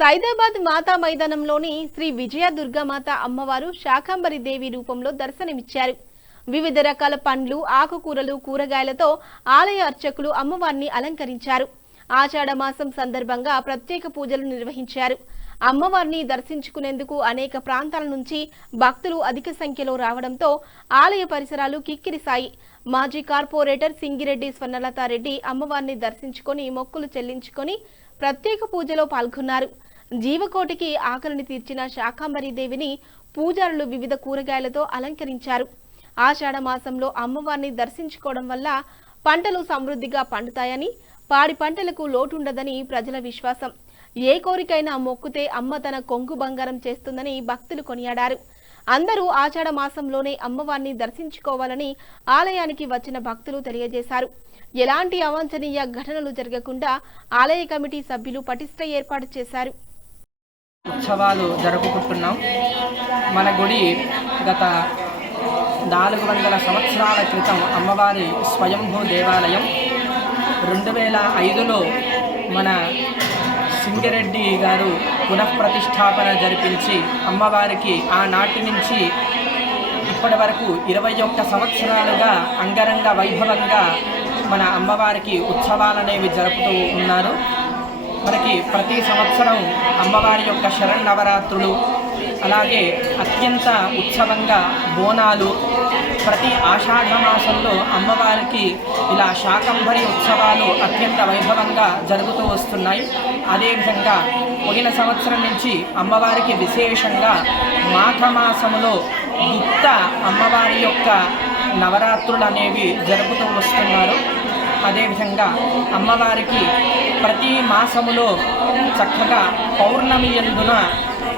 సైదాబాద్ మాతా మైదానంలోని శ్రీ విజయ దుర్గామాత అమ్మవారు శాకంబరి దేవి రూపంలో దర్శనమిచ్చారు. వివిధ రకాల పండ్లు, ఆకుకూరలు, కూరగాయలతో ఆలయ అర్చకులు అమ్మవారిని అలంకరించారు. ఆషాఢ మాసం సందర్భంగా ప్రత్యేక పూజలు నిర్వహించారు. అమ్మవారిని దర్శించుకునేందుకు అనేక ప్రాంతాల నుంచి భక్తులు అధిక సంఖ్యలో రావడంతో ఆలయ పరిసరాలు కిక్కిరిశాయి. మాజీ కార్పొరేటర్ సింగిరెడ్డి స్వర్ణలతారెడ్డి అమ్మవారిని దర్శించుకొని మొక్కులు చెల్లించుకొని ప్రత్యేక పూజలో పాల్గొన్నారు. జీవకోటికి ఆకలిని తీర్చిన శాకంబరి దేవిని పూజారులు వివిధ కూరగాయలతో అలంకరించారు. ఆషాఢ మాసంలో అమ్మవారిని దర్శించుకోవడం వల్ల పంటలు సమృద్ధిగా పండుతాయని, పాడి పంటలకు లోటుండదని ప్రజల విశ్వాసం. ఏ కోరికైనా మొక్కుతే అమ్మ తన కొంగు బంగారం చేస్తుందని భక్తులు కొనియాడారు. అందరూ ఆషాఢ మాసంలోనే అమ్మవారిని దర్శించుకోవాలని ఆలయానికి వచ్చిన భక్తులు తెలియజేశారు. ఎలాంటి అవాంఛనీయ ఘటనలు జరగకుండా ఆలయ కమిటీ సభ్యులు పటిష్ట ఏర్పాటు చేశారు. ఉత్సవాలు జరుపుకుంటున్నాం. మన గుడి గత 400 సంవత్సరాల క్రితం అమ్మవారి స్వయంభూ దేవాలయం 2005లో మన సింగిరెడ్డి గారు పునఃప్రతిష్టాపన జరిపించి అమ్మవారికి ఆనాటి నుంచి ఇప్పటి వరకు 21 సంవత్సరాలుగా అంగరంగ వైభవంగా మన అమ్మవారికి ఉత్సవాలనేవి జరుపుతూ ఉన్నారు. మనకి ప్రతి సంవత్సరం అమ్మవారి యొక్క శరన్నవరాత్రులు, అలాగే అత్యంత ఉత్సవంగా బోనాలు, ప్రతి ఆషాఢ మాసంలో అమ్మవారికి ఇలా శాకంబరి ఉత్సవాలు అత్యంత వైభవంగా జరుగుతూ వస్తున్నాయి. అదేవిధంగా పోయిన సంవత్సరం నుంచి అమ్మవారికి విశేషంగా మాఘమాసములో గుప్త అమ్మవారి యొక్క నవరాత్రులు అనేవి జరుపుతూ వస్తున్నారు. అదేవిధంగా అమ్మవారికి ప్రతి మాసములో చక్కగా పౌర్ణమి యందున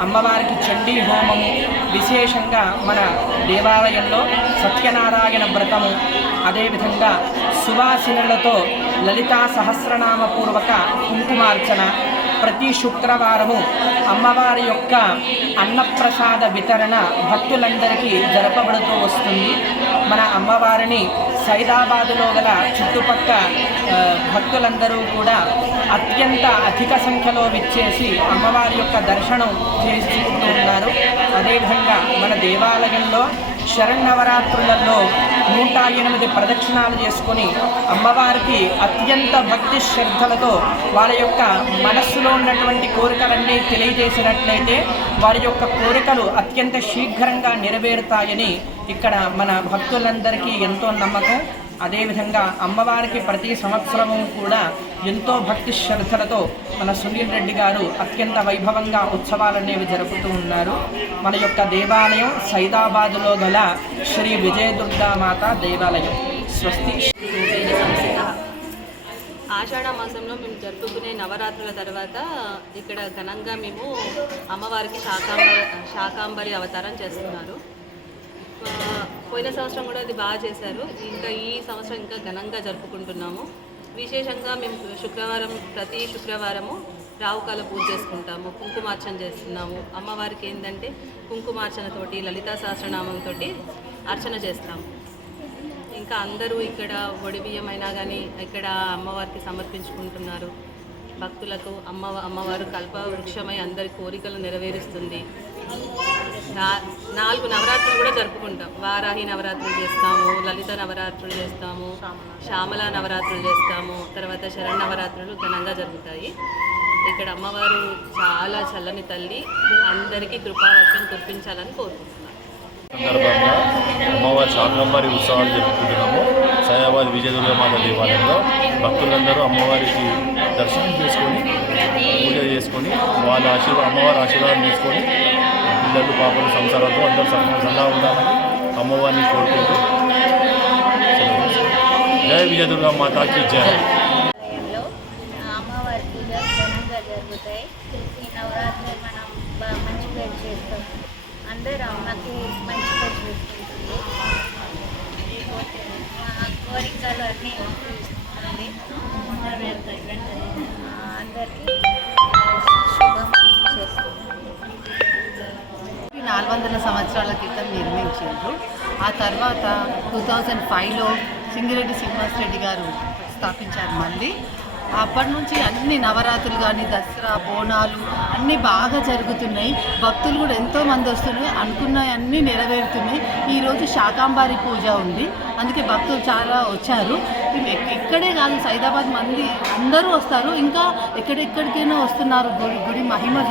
అమ్మవారికి చండీ హోమము, విశేషంగా మన దేవాలయంలో సత్యనారాయణ వ్రతము, అదేవిధంగా సువాసినులతో లలితా సహస్రనామ పూర్వక కుంకుమార్చన, ప్రతి శుక్రవారము అమ్మవారి యొక్క అన్నప్రసాద వితరణ భక్తులందరికీ జరపబడుతూ వస్తుంది. మన అమ్మవారిని సైదాబాదులో గల చుట్టుపక్క భక్తులందరూ కూడా అత్యంత అధిక సంఖ్యలో విచ్చేసి అమ్మవారి యొక్క దర్శనం చేసుకుంటూ ఉన్నారు. అదేవిధంగా మన దేవాలయంలో శరన్నవరాత్రులలో 108 ప్రదక్షిణాలు చేసుకొని అమ్మవారికి అత్యంత భక్తి శ్రద్ధలతో వాళ్ళ యొక్క మనస్సులో ఉన్నటువంటి కోరికలన్నీ తెలియజేసినట్లయితే వారి యొక్క కోరికలు అత్యంత శీఘ్రంగా నెరవేరుతాయని ఇక్కడ మన భక్తులందరికీ ఎంతో నమ్మకం. అదేవిధంగా అమ్మవారికి ప్రతి సంవత్సరము కూడా ఎంతో భక్తి శ్రద్ధలతో మన సునీల్ రెడ్డి గారు అత్యంత వైభవంగా ఉత్సవాలనేవి జరుపుతూ ఉన్నారు. మన యొక్క దేవాలయం సైదాబాదులో గల శ్రీ విజయ దుర్గామాత దేవాలయం. స్వస్తి. ఆషాఢ మాసంలో మేము జరుపుకునే నవరాత్రుల తర్వాత ఇక్కడ ఘనంగా మేము అమ్మవారికి శాకంబరి అవతారం చేస్తున్నారు. పోయిన సంవత్సరం కూడా అది బాగా చేశారు. ఇంకా ఈ సంవత్సరం ఇంకా ఘనంగా జరుపుకుంటున్నాము. విశేషంగా మేము ప్రతి శుక్రవారము రావుకాల పూజ చేసుకుంటాము, కుంకుమార్చన చేస్తున్నాము. అమ్మవారికి ఏంటంటే కుంకుమార్చనతోటి లలితా సహస్రనామంతో అర్చన చేస్తాము. ఇంకా అందరూ ఇక్కడ ఒడి బియ్యమైనా కానీ ఇక్కడ అమ్మవారికి సమర్పించుకుంటున్నారు. భక్తులకు అమ్మవారు కల్పవృక్షమై అందరి కోరికలు నెరవేరుస్తుంది. 4 నవరాత్రులు కూడా జరుపుకుంటాం. వారాహి నవరాత్రులు చేస్తాము, లలిత నవరాత్రులు చేస్తాము, శ్యామల నవరాత్రులు చేస్తాము, తర్వాత శరన్నవరాత్రులు ఘనంగా జరుగుతాయి. ఇక్కడ అమ్మవారు చాలా చల్లని తల్లి, అందరికీ కృపావర్షం కురిపించాలని కోరుకుంటున్నాను. సందర్భంగా అమ్మవారి శాకంబరి ఉత్సవాలు జరుపుకుంటున్నాము. సైదాబాద్ విజయ దుర్గామాత దేవాలయంలో భక్తులందరూ అమ్మవారికి దర్శనం చేసుకొని పూజ చేసుకొని వాళ్ళ అమ్మవారి ఆశీర్వాదం తీసుకొని పిల్లలు పాపలు సంసారాలతో అందరూ సల్లా ఉండాలని అమ్మవారిని కోరుకుంటూ జై విజయ దుర్గామాతకి జై. అమ్మవారి పూజ ఘనంగా జరుగుతాయి. ఈ నవరాత్రి మనం మంచి పేరు చేస్తాం. అందరూ అమ్మకి మంచి పేరు చేసుకుంటుంది. కోరికలు అన్నీ అందరికీ శుభం చేస్తుంది. 400 సంవత్సరాల క్రితం నిర్మించారు. ఆ తర్వాత 2005లో సింగిరెడ్డి శ్రీనివాసరెడ్డి గారు స్థాపించారు. మళ్ళీ అప్పటి నుంచి అన్ని నవరాత్రులు కానీ దసరా బోనాలు అన్నీ బాగా జరుగుతున్నాయి. భక్తులు కూడా ఎంతోమంది వస్తున్నాయి, అనుకున్నవన్నీ నెరవేరుతున్నాయి. ఈరోజు శాకాంబారి పూజ ఉంది, అందుకే భక్తులు చాలా వచ్చారు. ఇక్కడే కాదు, సైదాబాద్ మంది అందరూ వస్తారు, ఇంకా ఎక్కడెక్కడికైనా వస్తున్నారు గుడి మహిమ